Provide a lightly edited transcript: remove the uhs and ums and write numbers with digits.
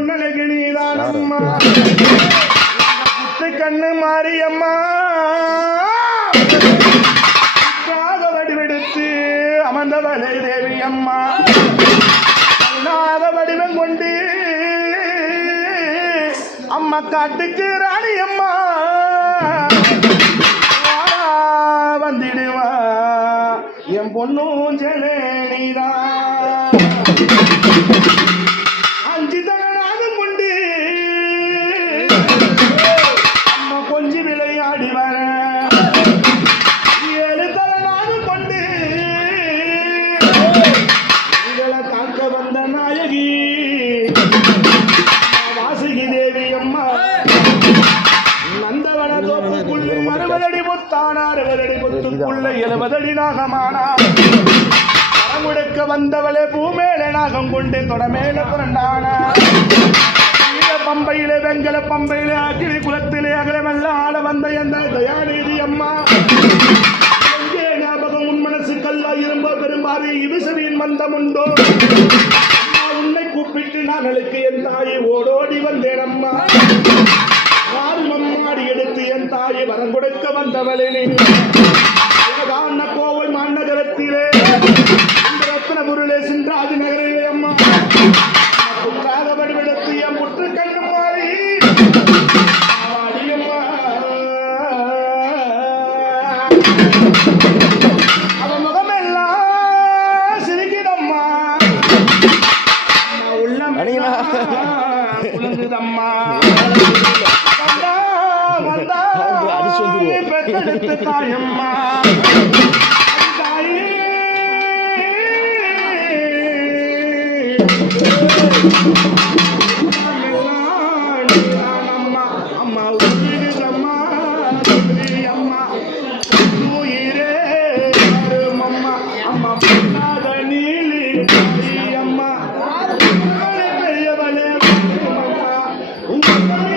பொன்னழகு நீதான் அம்மா குத்து கண்ணு மாரியம்மா வடிவெடுத்து அமர்ந்தவளே தேவி அம்மா வடிவம் கொண்டு அம்மா காட்டுக்கு ராணி அம்மா வந்திடுவா என் பொண்ணும் ஜனனிதான் அஞ்சு தகனாக கொண்டு அம்மா கொஞ்சம் விளையாடி வர ஏழு தகனாக கொண்டு இவளை காக்க வந்த நாயகி வாசுகி தேவி அம்மா நந்தவன தோப்புக்குள்ளே 60 அடி முத்தானார் 60 அடி முத்துக்குள்ள 70 அடி நாகமானார் பரமுடுக்க வந்தவளே பூமேல நாகம் கொண்டு தொடமேல புரண்டானார் பம்பையிலே வெங்கல பம்பையிலே அக்கினி குலத்திலே அகலமெல்ல ஆள வந்த எந்த தயாநிதி அம்மா எங்கே ஞாபகம் உன் மனசு கல்லா இரும்போ பெரும்பாவி இவிசவியின் மந்தம் உண்டோ உன்னை கூப்பிட்டு நாங்களுக்கு என் தாயை ஓடோடி வந்தேன் அம்மா மாடி எடுத்து என் தாயை வரம் கொடுக்க வந்தவளே கோவை மாநகரத்திலே இந்த ரத்ன பொருளே சின்றாதி நகரிலே அம்மா வடிவெடுத்து என் முற்று கண்ணு மாறி அவன் முகமெல்லாம் சிரிக்கிடம்மா உள்ளம் உலங்குதம்மா தாயம்மா தாயே அம்மா அம்மா உயிரம்மா அம்மா உயிரே அம்மா அம்மா பொன்னாத நீலி அம்மா பெரியவளே அம்மா